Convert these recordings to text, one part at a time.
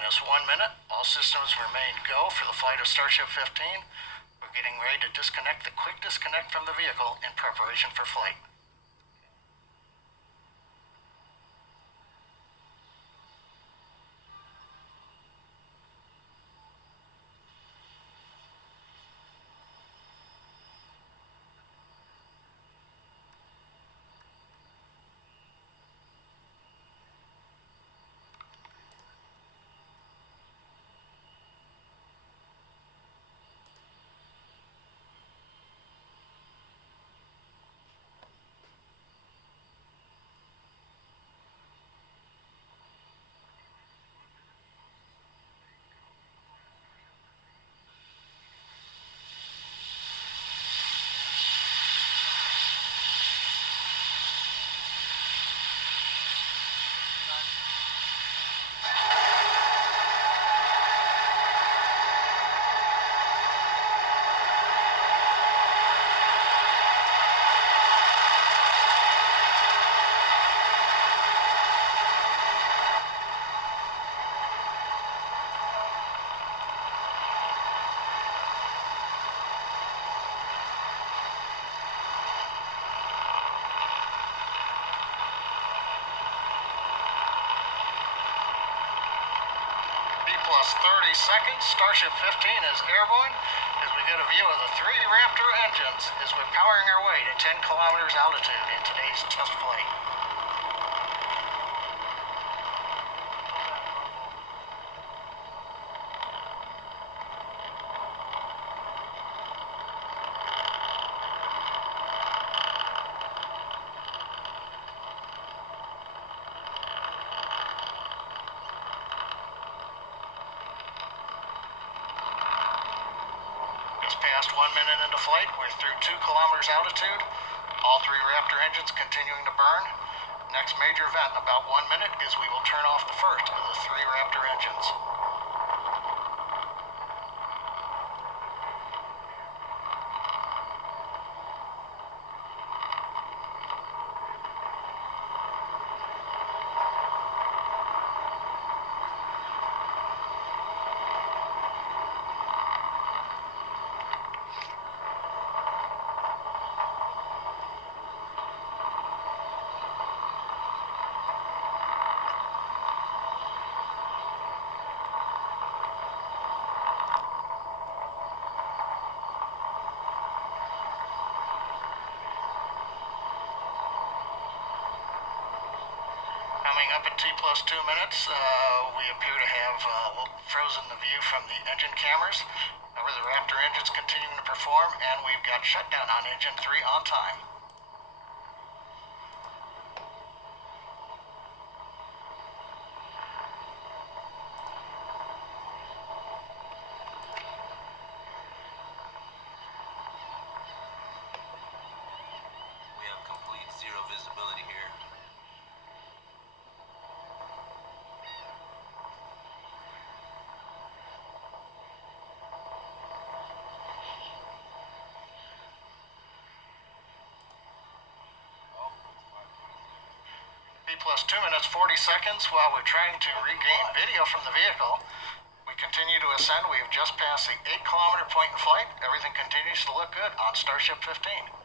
-1 minute. All systems remain go for the flight of Starship 15. We're getting ready to disconnect the quick disconnect from the vehicle in preparation for flight. Plus 30 seconds, Starship 15 is airborne as we get a view of the 3 Raptor engines as we're powering our way to 10 kilometers altitude in today's test flight. Past 1 minute into flight, we're through 2 kilometers altitude. All 3 Raptor engines continuing to burn. Next major event, about 1 minute, is we will turn off the first of the 3 Raptor engines. Coming up at T+2 minutes, we appear to have frozen the view from the engine cameras. However, the Raptor engine's continuing to perform, and we've got shutdown on engine 3 on time. We have complete zero visibility here. T+2 minutes 40 seconds while we're trying to regain video from the vehicle. We continue to ascend. We have just passed the 8-kilometer point in flight. Everything continues to look good on Starship 15.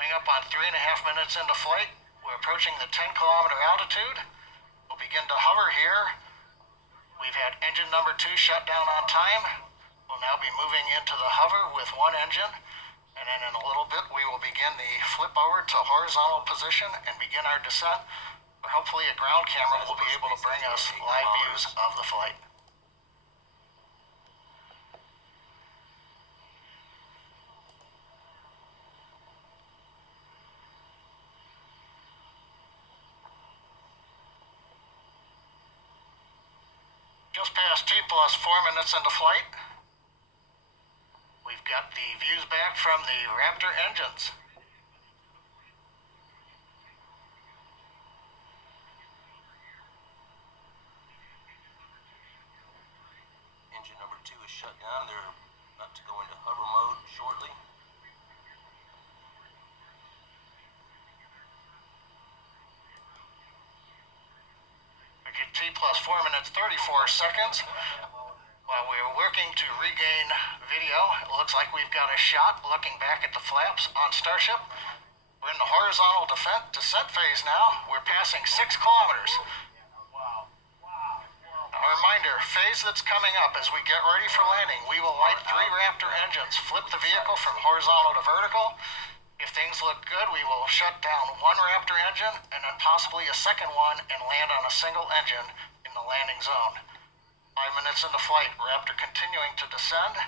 Coming up on 3.5 minutes into flight, we're approaching the 10-kilometer altitude. We'll begin to hover here. We've had engine number 2 shut down on time. We'll now be moving into the hover with 1 engine, and then in a little bit we will begin the flip over to horizontal position and begin our descent, where hopefully a ground camera will be able to bring us live views of the flight. Just past T plus 4 minutes into flight. We've got the views back from the Raptor engines. Engine number 2 is shut down. They're about to go into hover mode shortly. We get T plus 4 minutes 34 seconds. While we're working to regain video, it looks like we've got a shot looking back at the flaps on StarShip. We're in the horizontal descent phase now. We're passing 6 kilometers. A reminder, phase that's coming up as we get ready for landing, we will light 3 Raptor engines, flip the vehicle from horizontal to vertical. If things look good, we will shut down 1 Raptor engine and then possibly a second one and land on a single engine in the landing zone. 5 minutes into flight, Raptor continuing to descend.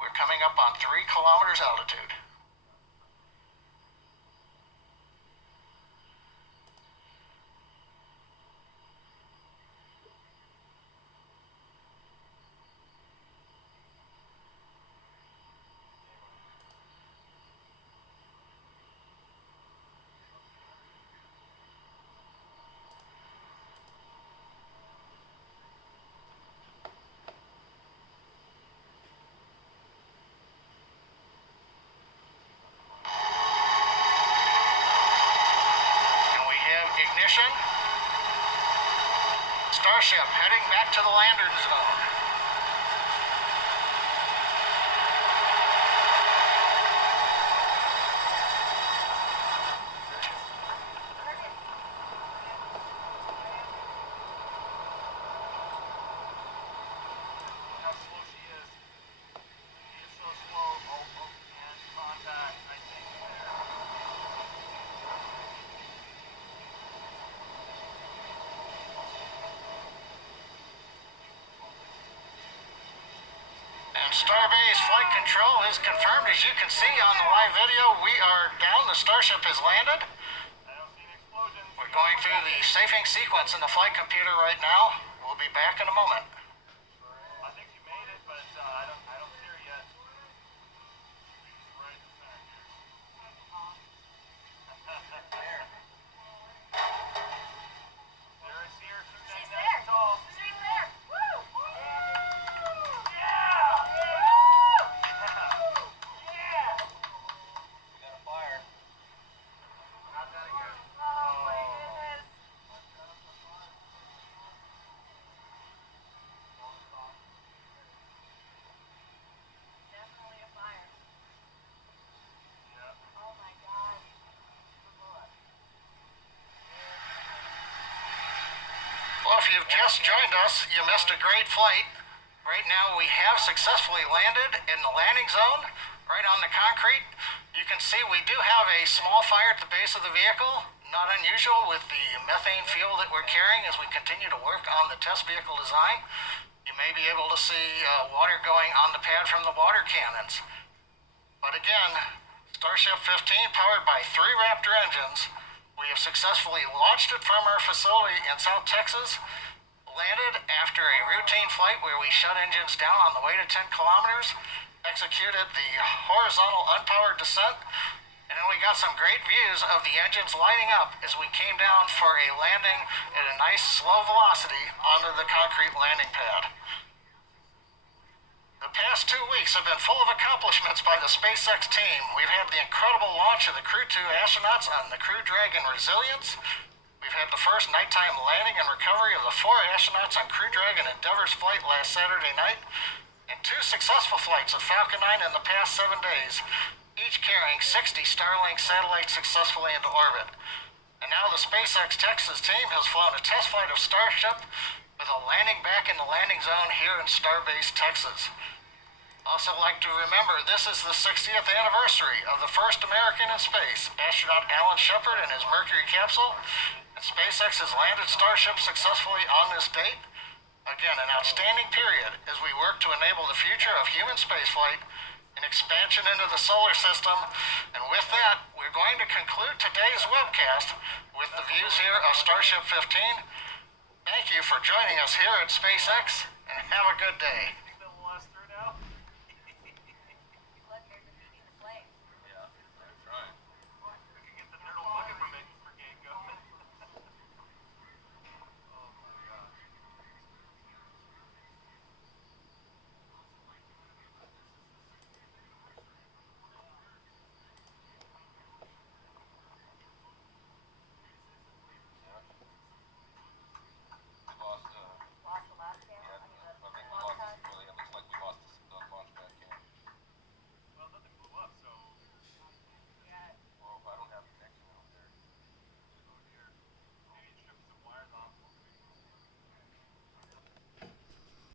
We're coming up on 3 kilometers altitude. Ignition. StarShip heading back to the landing zone. How slow she is. She is so slow. Oh, and contact, I think, there. And Starbase flight control is confirmed. As you can see on the live video, we are down. The StarShip has landed. I don't see an explosion. We're going through the safing sequence in the flight computer right now. We'll be back in a moment. I think she made it, but I don't see her yet. She's right in the center here. There I see her. She's there. Tall. She's there. Woo! Yeah! Yeah! We got a fire. How'd that go? Oh my goodness. Definitely a fire. Yeah. Oh my God. Well, if you've just joined us, you missed a great flight. Right now, we have successfully landed in the landing zone, right on the concrete. You can see we do have a small fire at the base of the vehicle. Not unusual with the methane fuel that we're carrying as we continue to work on the test vehicle design. You may be able to see water going on the pad from the water cannons. But again, StarShip 15 powered by 3 Raptor engines. We have successfully launched it from our facility in South Texas, landed after a routine flight where we shut engines down on the way to 10 kilometers, executed the horizontal unpowered descent, and then we got some great views of the engines lighting up as we came down for a landing at a nice slow velocity onto the concrete landing pad. The past 2 weeks have been full of accomplishments by the SpaceX team. We've had the incredible launch of the Crew 2 astronauts on the Crew Dragon Resilience. We've had the first nighttime landing and recovery of the 4 astronauts on Crew Dragon Endeavor's flight last Saturday night, and 2 successful flights of Falcon 9 in the past 7 days, each carrying 60 Starlink satellites successfully into orbit. And now the SpaceX Texas team has flown a test flight of StarShip with a landing back in the landing zone here in Starbase, Texas. Also like to remember, this is the 60th anniversary of the first American in space, astronaut Alan Shepard and his Mercury capsule, and SpaceX has landed StarShip successfully on this date. Again, an outstanding period as we work to enable the future of human spaceflight and expansion into the solar system. And with that, we're going to conclude today's webcast with the views here of StarShip 15. Thank you for joining us here at SpaceX, and Have a good day.